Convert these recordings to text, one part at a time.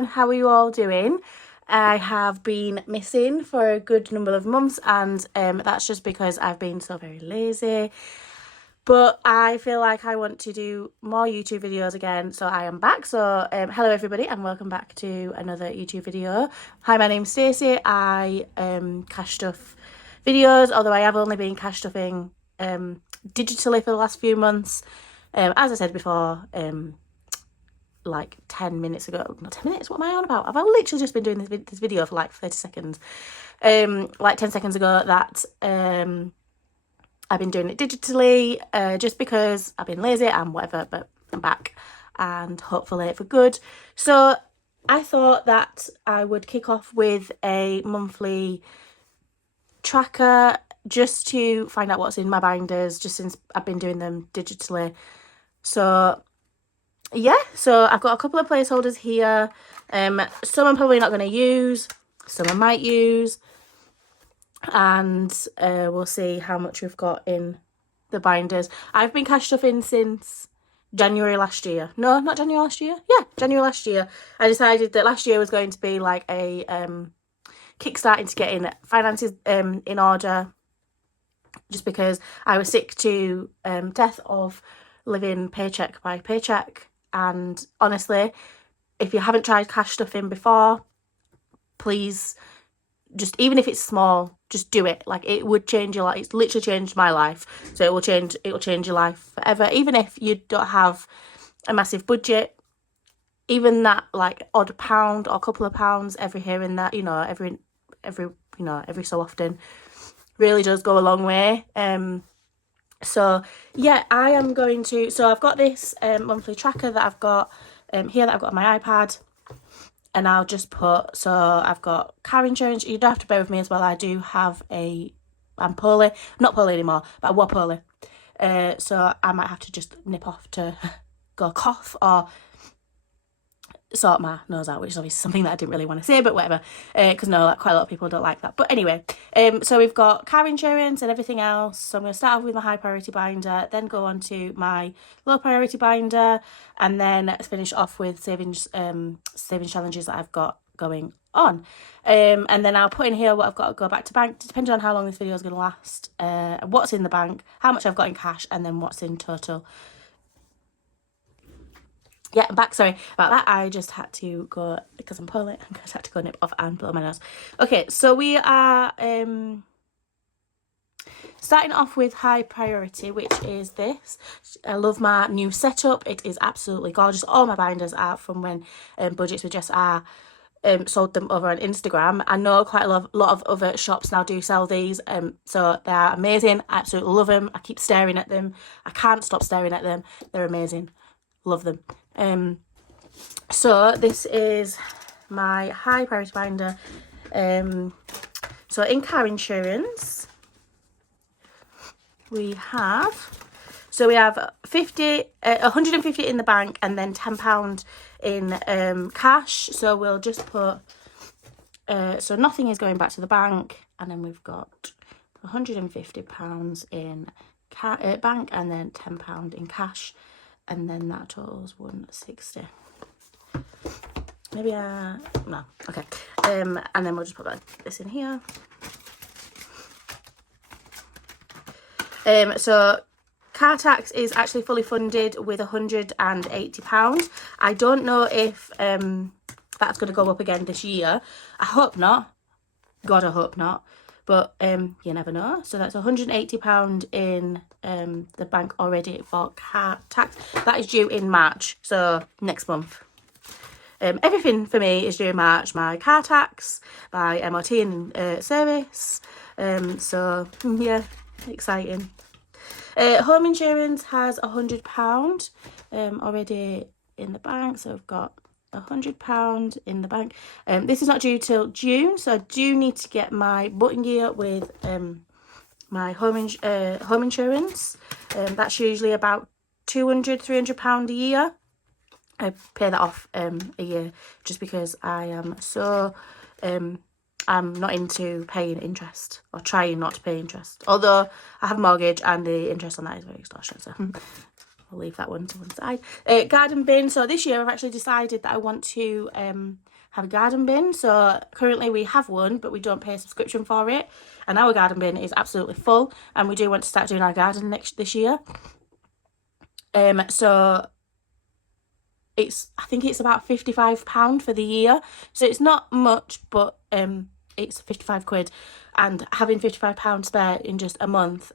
everyone, how are you all doing? I have been missing for a good number of months, and that's just because I've been so very lazy. But I feel like I want to do more YouTube videos again, so I am back. So hello everybody and welcome back to another YouTube video. Hi, my name's Stacey. I cash stuff videos, although I have only been cash stuffing digitally for the last few months. As I said before, like 10 minutes ago, not 10 minutes, what am I on about? I've literally just been doing this video for like 30 seconds. Like 10 seconds ago that I've been doing it digitally just because I've been lazy and whatever, but I'm back and hopefully for good. So I thought that I would kick off with a monthly tracker just to find out what's in my binders, just since I've been doing them digitally. So yeah, so I've got a couple of placeholders here. Some I'm probably not going to use, some I might use, and we'll see how much we've got in the binders. I've been cash stuffing since January last year. No, not January last year. Yeah, January last year. I decided that last year was going to be like a kickstarting to getting finances in order, just because I was sick to death of living paycheck by paycheck. And honestly, if you haven't tried cash stuffing before, please, just even if it's small, just do it. Like, it would change your life. It's literally changed my life, so it will change your life forever. Even if you don't have a massive budget, even that like odd pound or couple of pounds every here and there, every so often, really does go a long way. So yeah, I am going to, so I've got this monthly tracker that I've got here that I've got on my iPad, and I'll just put, so I've got car insurance. You don't have to bear with me as well. I do have I'm poorly, not poorly anymore, but I was poorly. So I might have to just nip off to go cough or sort my nose out, which is obviously something that I didn't really want to say, but whatever, because no, like, quite a lot of people don't like that. But anyway, so we've got car insurance and everything else. So I'm going to start off with my high priority binder, then go on to my low priority binder, and then finish off with savings challenges that I've got going on. And then I'll put in here what I've got to go back to bank, depending on how long this video is going to last, what's in the bank, how much I've got in cash, and then what's in total. Yeah, I'm back. Sorry about that. I just had to go, because I'm poorly, I just had to go nip off and blow my nose. Okay, so we are starting off with high priority, which is this. I love my new setup. It is absolutely gorgeous. All my binders are from when Budgets with Jess are sold them over on Instagram. I know quite a lot of other shops now do sell these, so they are amazing. I absolutely love them. I keep staring at them. I can't stop staring at them. They're amazing. Love them. So this is my high priority binder. So in car insurance, we have 150 in the bank, and then £10 in cash. So we'll just put, so nothing is going back to the bank, and then we've got £150 in bank, and then £10 in cash. And then that totals 160. Maybe no, okay. And then we'll just put this in here. So car tax is actually fully funded with £180. I don't know if that's going to go up again this year. I hope not. God, I hope not. But you never know. So that's £180 in the bank already for car tax. That is due in March, so next month. Everything for me is due in March. My car tax, my MOT and service. So yeah, exciting. Home insurance has £100 already in the bank. So I've got £100 in the bank. This is not due till June, so I do need to get my button gear with my home insurance. That's usually about £200-300 a year. I pay that off a year, just because I am so I'm not into paying interest, or trying not to pay interest, although I have a mortgage and the interest on that is very extortionate. So I'll leave that one to one side. Garden bin. So this year I've actually decided that I want to have a garden bin. So currently we have one, but we don't pay a subscription for it. And our garden bin is absolutely full. And we do want to start doing our garden this year. So I think it's about £55 for the year. So it's not much, but it's 55 quid. And having £55 spare in just a month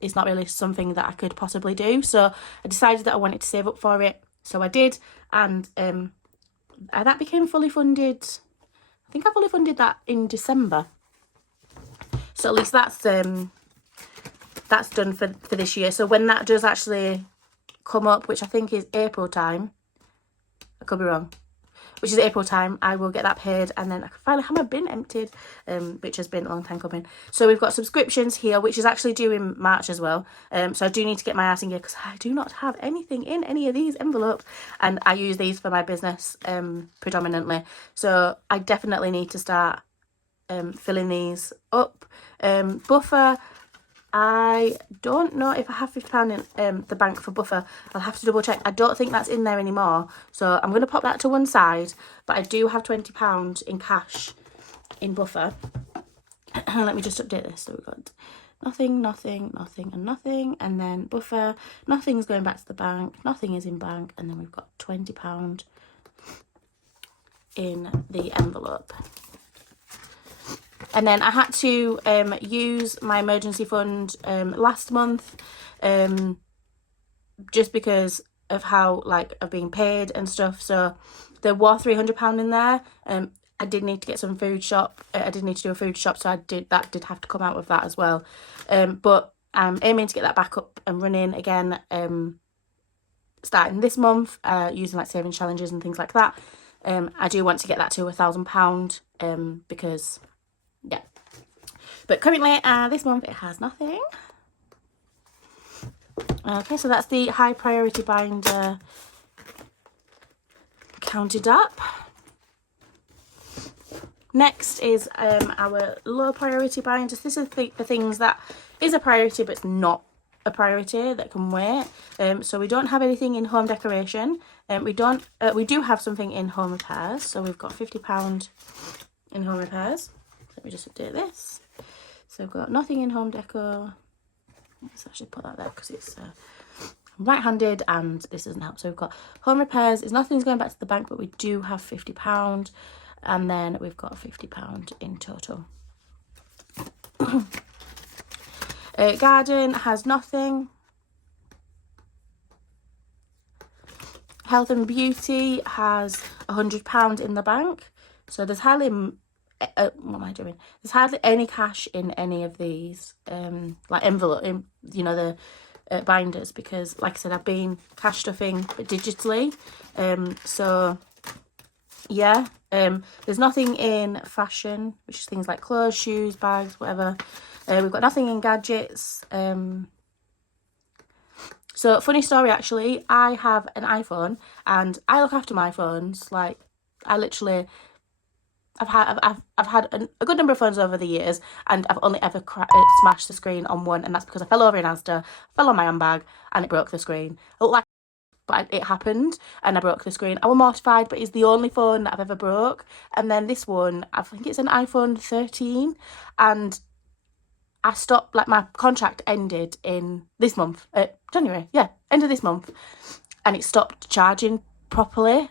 is not really something that I could possibly do. So I decided that I wanted to save up for it. So I did. And that became fully funded. I think I fully funded that in December. So at least that's done for this year. So when that does actually come up, which I think is April time, I could be wrong, which is April time, I will get that paid, and then I can finally have my bin emptied, which has been a long time coming. So we've got subscriptions here, which is actually due in March as well. So I do need to get my ass in gear because I do not have anything in any of these envelopes, and I use these for my business predominantly. So I definitely need to start filling these up. Buffer, I don't know if I have £50 in the bank for buffer. I'll have to double check. I don't think that's in there anymore. So I'm going to pop that to one side. But I do have £20 in cash in buffer. Let me just update this. So we've got nothing, nothing, nothing, and nothing. And then buffer, nothing's going back to the bank. Nothing is in bank. And then we've got £20 in the envelope. And then I had to use my emergency fund last month just because of how I've been paid and stuff. So there was £300 in there. I did need to get some food shop. I did need to do a food shop, so that did have to come out of that as well. But I'm aiming to get that back up and running again starting this month using savings challenges and things like that. I do want to get that to £1,000 because... yeah, but currently this month it has nothing. Okay, so that's the high priority binder counted up. Next is our low priority binders. This is the things that is a priority but it's not a priority, that can wait. So we don't have anything in home decoration. We do have something in home repairs. So we've got £50 in home repairs. Let me just update this. So I've got nothing in home decor. Let's actually put that there because it's right-handed and this doesn't help. So we've got home repairs. Nothing's going back to the bank, but we do have £50. And then we've got £50 in total. Garden has nothing. Health and beauty has £100 in the bank. So there's hardly... what am I doing? There's hardly any cash in any of these envelope, the binders, because like I said, I've been cash stuffing digitally. So yeah, there's nothing in fashion, which is things like clothes, shoes, bags, whatever. We've got nothing in gadgets. So funny story, actually, I have an iPhone and I look after my phones. I literally... I've had a good number of phones over the years, and I've only ever smashed the screen on one, and that's because I fell over in Asda, fell on my handbag, and it broke the screen. But it happened, and I broke the screen. I was mortified, but it's the only phone that I've ever broke. And then this one, I think it's an iPhone 13, and I stopped, my contract ended in this month, January, yeah, end of this month, and it stopped charging properly.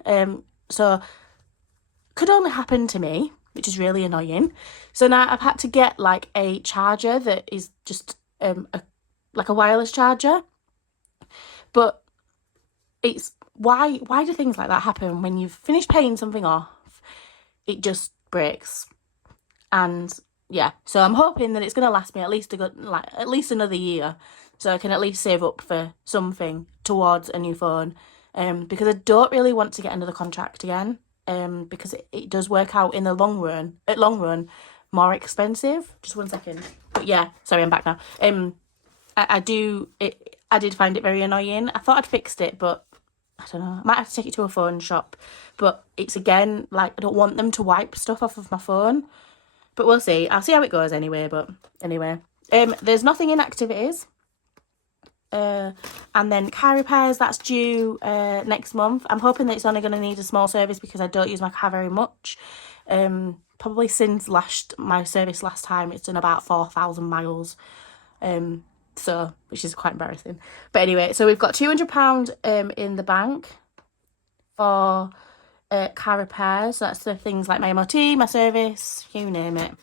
So... could only happen to me, which is really annoying. So now I've had to get a charger that is just a wireless charger. But it's why do things like that happen when you've finished paying something off? It just breaks. And yeah, so I'm hoping that it's gonna last me at least at least another year, so I can at least save up for something towards a new phone. Because I don't really want to get another contract again. Because it does work out in the long run more expensive. Just one second. But yeah, sorry, I'm back now. I did find it very annoying. I thought I'd fixed it, but I don't know. I might have to take it to a phone shop. But it's again, I don't want them to wipe stuff off of my phone. But we'll see. I'll see how it goes anyway. But anyway, there's nothing in activities. And then car repairs, that's due next month. I'm hoping that it's only going to need a small service because I don't use my car very much. Probably since my service last time, it's done about 4,000 miles. So, which is quite embarrassing. But anyway, so we've got £200 in the bank for car repairs. So that's the things like my MOT, my service, you name it.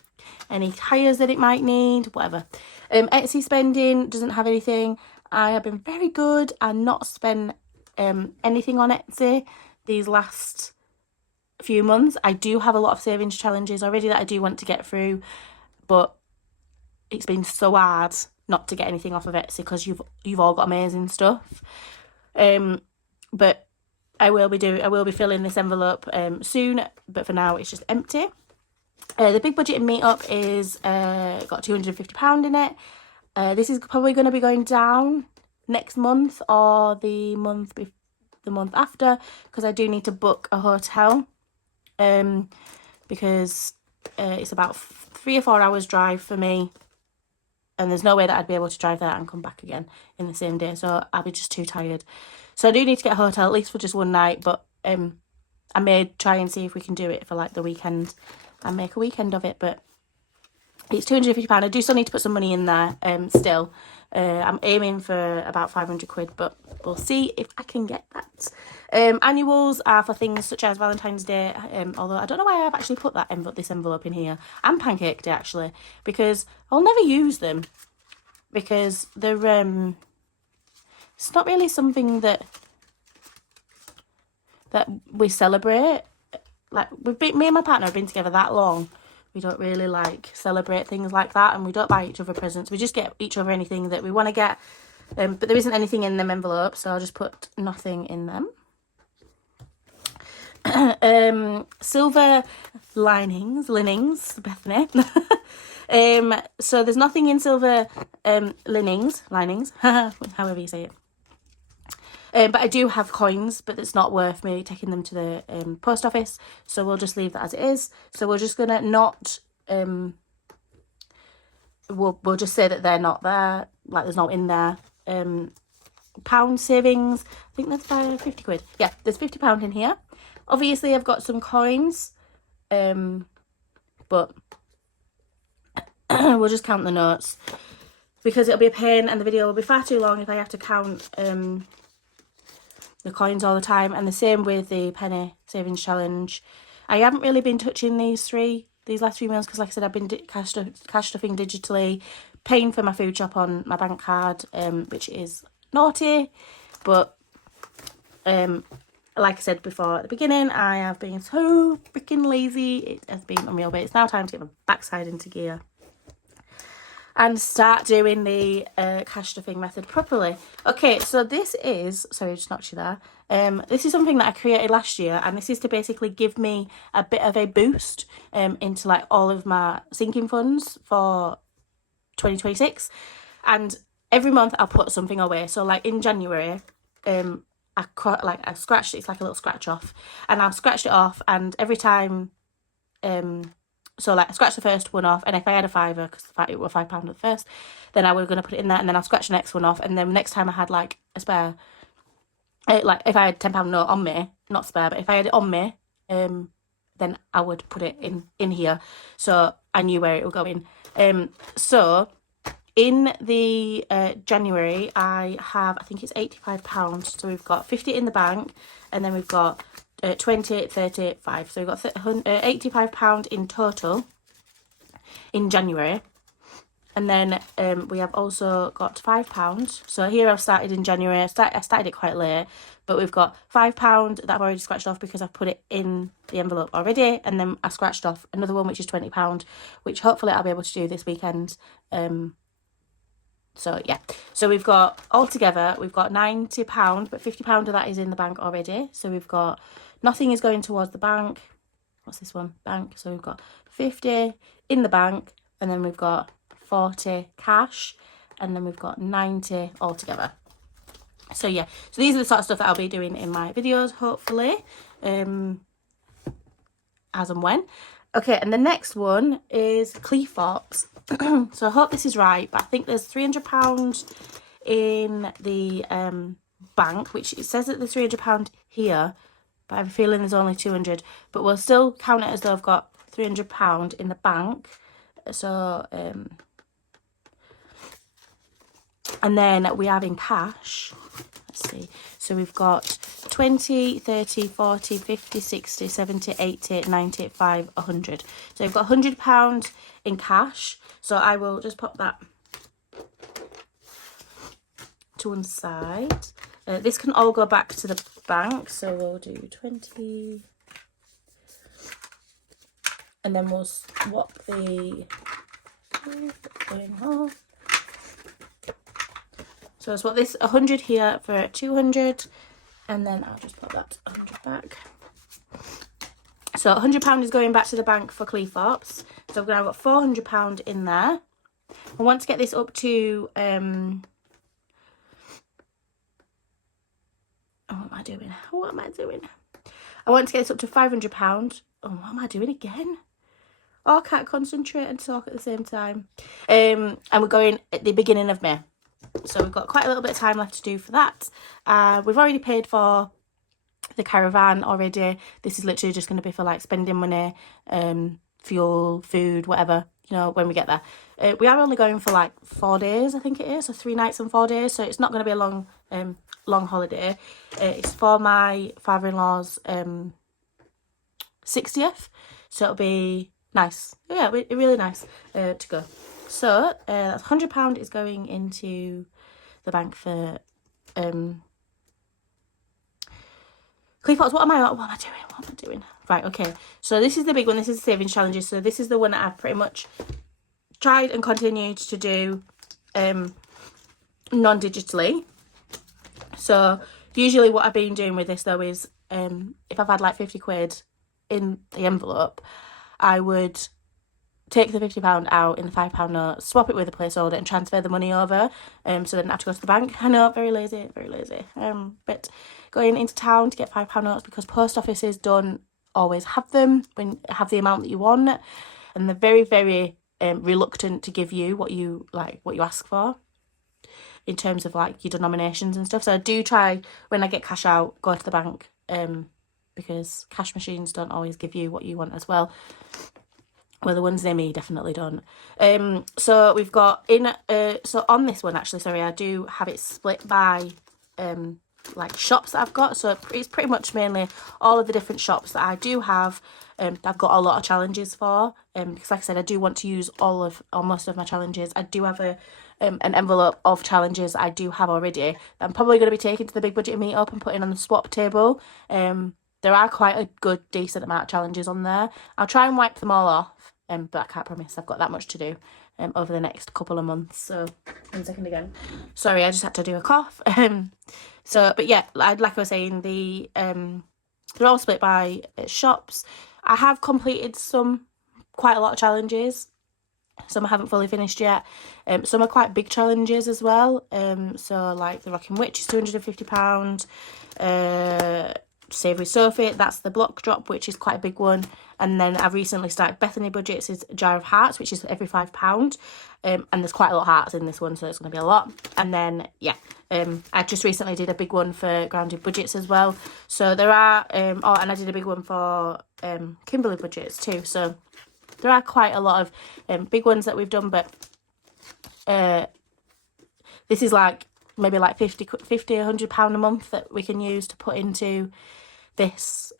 Any tyres that it might need, whatever. Etsy spending, doesn't have anything. I have been very good and not spent anything on Etsy these last few months. I do have a lot of savings challenges already that I do want to get through, but it's been so hard not to get anything off of Etsy because you've all got amazing stuff. But I will be filling this envelope soon, but for now it's just empty. The big budget meetup is got £250 in it. This is probably going to be going down next month or the month after, because I do need to book a hotel, because it's about 3 or 4 hours drive for me, and there's no way that I'd be able to drive there and come back again in the same day, so I'll be just too tired. So I do need to get a hotel, at least for just one night, but I may try and see if we can do it for like the weekend and make a weekend of it, but it's £250. I do still need to put some money in there still. I'm aiming for about 500 quid, but we'll see if I can get that. Annuals are for things such as Valentine's Day, although I don't know why I've actually put this envelope in here, and Pancake Day actually, because I'll never use them, because they're it's not really something that we celebrate. Like, me and my partner have been together that long. We don't really like celebrate things like that, and we don't buy each other presents. We just get each other anything that we want to get. But there isn't anything in them envelopes, so I'll just put nothing in them. Silver linings, Bethany. So there's nothing in silver linings, however you say it. But I do have coins, but it's not worth me taking them to the post office, so we'll just leave that as it is. So we're just gonna not we'll just say that they're not there, like there's not in there. Pound savings, I think that's 50 quid. Yeah, there's £50 in here. Obviously I've got some coins, but we'll just count the notes because it'll be a pain and the video will be far too long if I have to count the coins all the time. And the same with the penny savings challenge. I haven't really been touching these last 3 months because, like I said, I've been cash stuffing digitally, paying for my food shop on my bank card, which is naughty, but like I said before at the beginning, I have been so freaking lazy. It has been unreal, but it's now time to get my backside into gear and start doing the cash stuffing method properly. Okay, so this is, sorry, just knocked you there. This is something that I created last year, and this is to basically give me a bit of a boost into like all of my sinking funds for 2026. And every month I'll put something away. So like in January, I scratched it. It's like a little scratch off, and I've scratched it off, and every time so like I scratched the first one off, and if I had a fiver, because it was £5 at the first, then I was going to put it in there, and then I'll scratch the next one off, and then next time I had like a spare, like if I had £10 note on me, not spare, but if I had it on me, then I would put it in here, so I knew where it would go in. So in the January, I think it's £85, so we've got 50 in the bank, and then we've got 20, 30, 5. So we've got £85 in total in January. And then we have also got £5. So here I've started in January. I started it quite late, but we've got £5 that I've already scratched off because I've put it in the envelope already. And then I scratched off another one, which is £20, which hopefully I'll be able to do this weekend. So yeah, so we've got altogether, we've got £90, but £50 of that is in the bank already. So we've got, nothing is going towards the bank. What's this one? Bank. So we've got 50 in the bank, and then we've got 40 cash, and then we've got 90 altogether. So yeah, so these are the sort of stuff that I'll be doing in my videos, hopefully, as and when. Okay, and the next one is Cleethorpes. So I hope this is right, but I think there's £300 in the bank, which it says that there's £300 here, but I have a feeling there's only 200, but we'll still count it as though I've got £300 in the bank. So and then we have in cash, let's see, so we've got 20, 30, 40, 50, 60, 70, 80, 90, 5, 100. So we've got £100 in cash. So I will just pop that to one side. This can all go back to the bank. So we'll do 20. And then we'll swap the going off. So I'll swap this 100 here for 200. And then I'll just put that 100 back. So £100 is going back to the bank for Cleethorpes. So I've now got £400 in there. I want to get this up to what am I doing? What am I doing? I want to get this up to £500. Oh, what am I doing again? Oh, I can't concentrate and talk at the same time. And we're going at the beginning of May. So we've got quite a little bit of time left to do for that. We've already paid for the caravan already. This is literally just going to be for like spending money, fuel, food, whatever, you know, when we get there. We are only going for like 4 days, I think it is, so 3 nights and 4 days. So it's not going to be a long holiday. It's for my father-in-law's 60th. So it'll be nice. Yeah, really nice to go. So that's £100 is going into the bank for Cleethorpes. What am I doing? Right, okay. So this is the big one. This is the savings challenges. So this is the one that I've pretty much tried and continued to do non-digitally. So usually what I've been doing with this though is if I've had like 50 quid in the envelope, I would take the £50 out in the £5 note, swap it with a placeholder and transfer the money over, so I didn't have to go to the bank. I know, very lazy. But going into town to get £5 notes, because post offices don't always have them, have the amount that you want, and they're very, very reluctant to give you what you ask for in terms of like your denominations and stuff. So I do try, when I get cash out, go to the bank, because cash machines don't always give you what you want as well. Well, the ones near me definitely don't. So we've got so on this one, actually, sorry, I do have it split by like shops that I've got. So it's pretty much mainly all of the different shops that I do have. I've got a lot of challenges for, because like I said, I do want to use most of my challenges. I do have an envelope of challenges I do have already that I'm probably going to be taking to the Big Budget meetup and putting on the swap table. There are quite a good, decent amount of challenges on there. I'll try and wipe them all off, but I can't promise I've got that much to do over the next couple of months. So, 1 second again. Sorry, I just had to do a cough. But yeah, like I was saying, they're all split by shops. I have completed quite a lot of challenges. Some I haven't fully finished yet. Some are quite big challenges as well. So like the Rocking Witch is £250. Savoury Sophie, that's the block drop, which is quite a big one. And then I've recently started Bethany Budgets is Jar of Hearts, which is every £5. And there's quite a lot of hearts in this one, so it's going to be a lot. And then yeah, I just recently did a big one for Grounded Budgets as well. So there are and I did a big one for Kimberly Budgets too. So there are quite a lot of big ones that we've done, but this is like maybe like £50-100 a month that we can use to put into this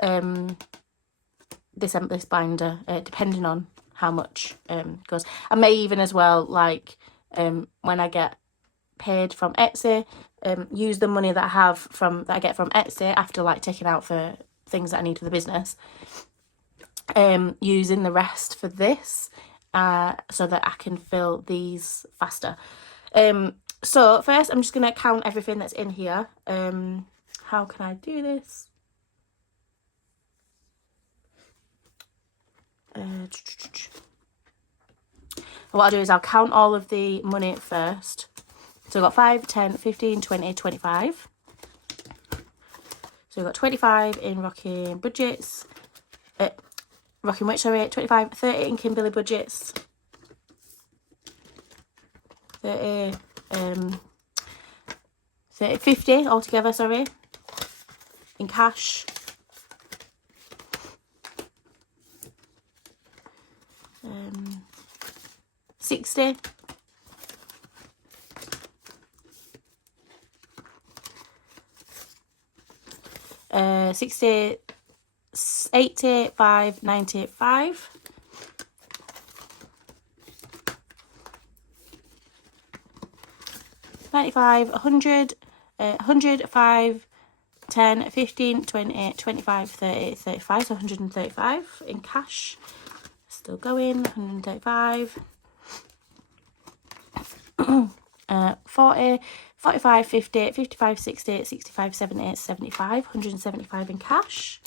this binder, depending on how much goes. I may even as well, like when I get paid from Etsy, use the money that I get from Etsy after like taking out for things that I need for the business, using the rest for this, so that I can fill these faster. So first I'm just going to count everything that's in here. How can I do this? What I'll do is I'll count all of the money first. So we've got 5, 10, 15, 20, 25. So we've got 25 in Rocking Budgets. Rocking Witch, sorry, 25, 30 in Kimberly Budgets. 30. 30, 50 altogether, sorry, in cash. 60. 60, 80, 5, 90, 5. 95, 100, 100, 5, 10, 15, 20, 25, 30, 35, so 135 in cash. Still going, 135. 40, 45, 50, 55, 60, 65, 70, 75, 175 in cash.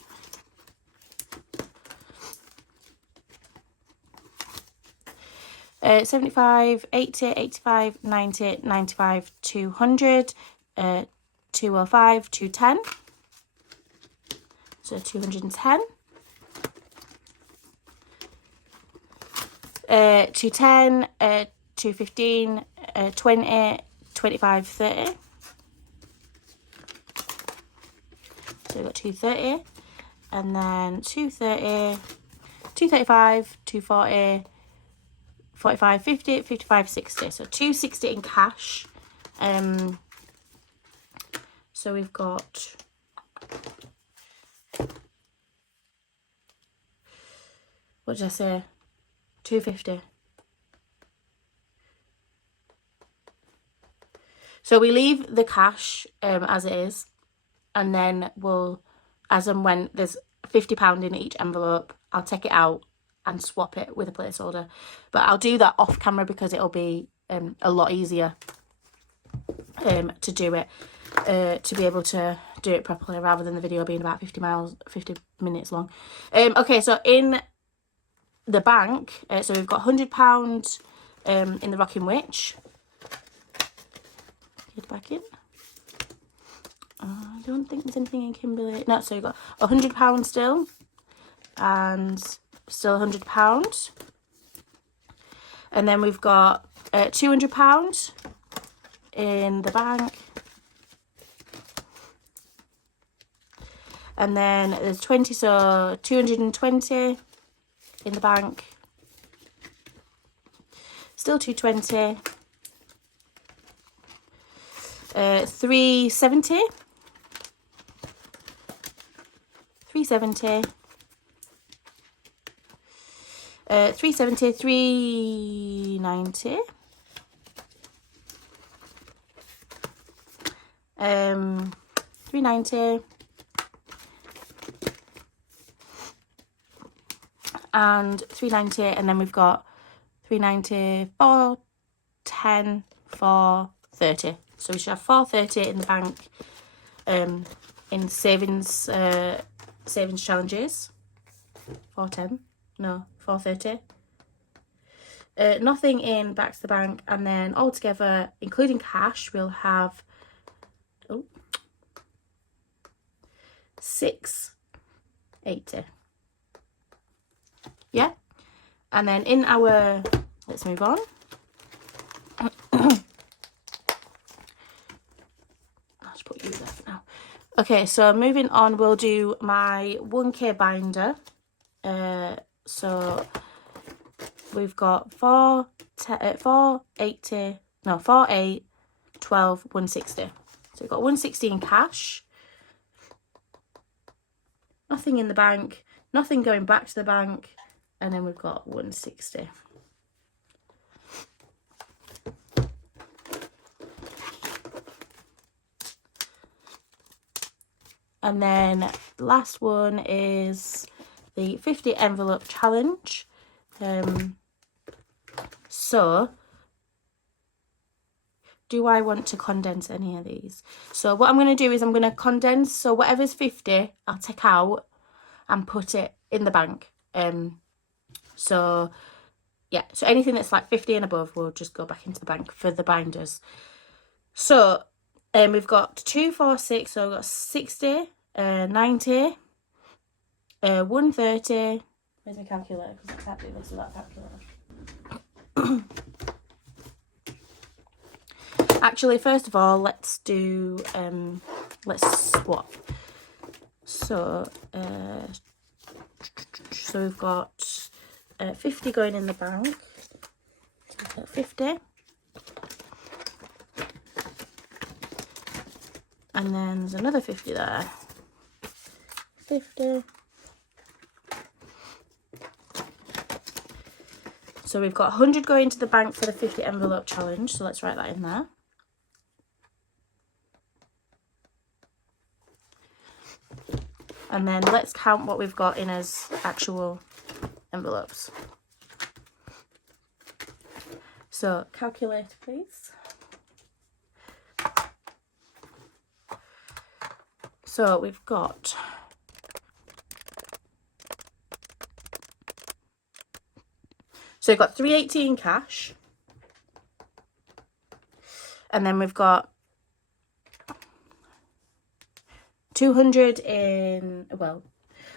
75, 80, 85, 90, 95, 200, 205, 210. So 210. 210, 215, 20, 25, 30. So we've got 230. And then 230, 235, 240, 45, 50, 55, 60. So 260 in cash. So we've got what did I say? 250. So we leave the cash as it is, and then we'll, as and when there's £50 in each envelope, I'll take it out and swap it with a placeholder. But I'll do that off camera because it'll be a lot easier to do it, to be able to do it properly rather than the video being about 50 minutes long. Okay, so in the bank, so we've got £100 in the Rocking Witch. Get back in. I don't think there's anything in Kimberley. No, so we've got £100 still, and still £100. And then we've got £200 in the bank. And then there's 20, so 220 in the bank. Still 220. 370. 370. 370, 390. 390. And 390, and then we've got 390, 410, 430. So we should have 430 in the bank in savings challenges. 410, no, 430. Nothing in back to the bank, and then altogether, including cash, we'll have 680. Yeah, and then in our, let's move on. Let's put you there for now. Okay, so moving on, we'll do my 1K binder. So we've got 480, no, 48, 12, 160. So we've got 160 in cash. Nothing in the bank, nothing going back to the bank. And then we've got 160. And then the last one is the 50 envelope challenge. So do I want to condense any of these? So what I'm going to do is I'm going to condense. So whatever's 50, I'll take out and put it in the bank. So yeah, so anything that's like 50 and above will just go back into the bank for the binders. So we've got 2, 4, 6, so we've got 60, 90, 130. Where's my calculator? Because I can't do this without a calculator. Actually, first of all, let's do, let's swap. So we've got 50 going in the bank. So 50. And then there's another 50 there. 50. So we've got 100 going to the bank for the 50 envelope challenge. So let's write that in there. And then let's count what we've got in as actual envelopes. So calculator, please. So we've got we've got 380 in cash, and then we've got 200 in, well,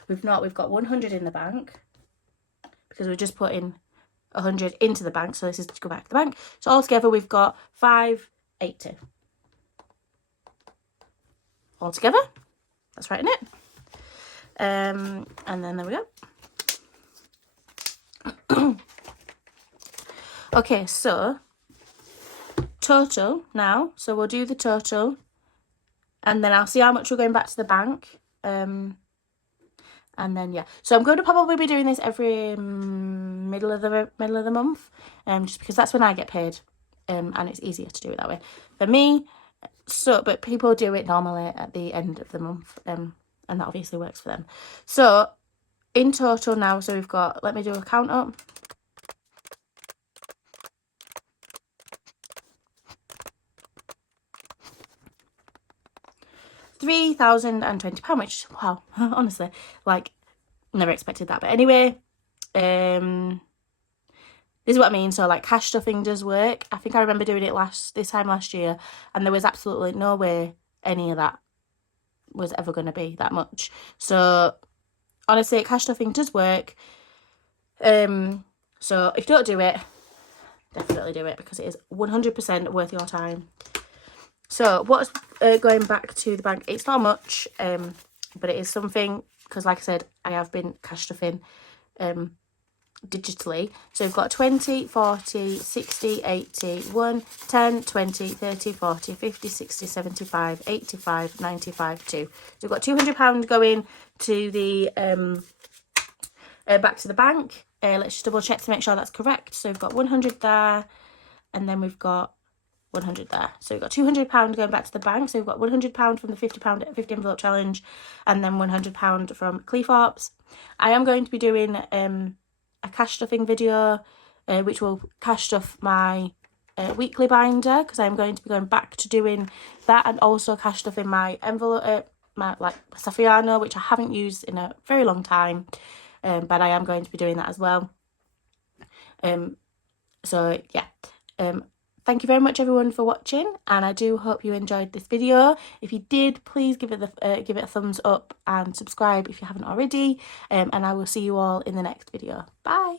we've got 100 in the bank because we're just putting 100 into the bank, so this is to go back to the bank. So altogether we've got 580 altogether. That's right in it. And then there we go. Okay, so total now. So we'll do the total, and then I'll see how much we're going back to the bank. And then yeah, so I'm going to probably be doing this every middle of the month, just because that's when I get paid, and it's easier to do it that way for me. So, but people do it normally at the end of the month, and that obviously works for them. So in total now, so we've got, let me do a count up. £3,020, which, wow, honestly, like, never expected that. But anyway, this is what I mean. So like cash stuffing does work. I think I remember doing it this time last year, and there was absolutely no way any of that was ever going to be that much. So honestly, cash stuffing does work. So if you don't do it, definitely do it, because it is 100% worth your time. So what's going back to the bank? It's not much, but it is something, because like I said, I have been cash stuffing digitally. So we've got 20, 40, 60, 80, 1, 10, 20, 30, 40, 50, 60, 75, 85, 95, 2. So we've got £200 going to the back to the bank. Let's just double check to make sure that's correct. So we've got 100 there, and then we've got 100 there. So we've got £200 going back to the bank. So we've got £100 from the £50 50 envelope challenge, and then £100 from Cleethorpes. I am going to be doing a cash stuffing video, which will cash stuff my weekly binder, because I'm going to be going back to doing that, and also cash stuffing my envelope, my Saffiano, which I haven't used in a very long time, but I am going to be doing that as well. So yeah, thank you very much everyone for watching, and I do hope you enjoyed this video. If you did, please give it a thumbs up and subscribe if you haven't already, and I will see you all in the next video. Bye.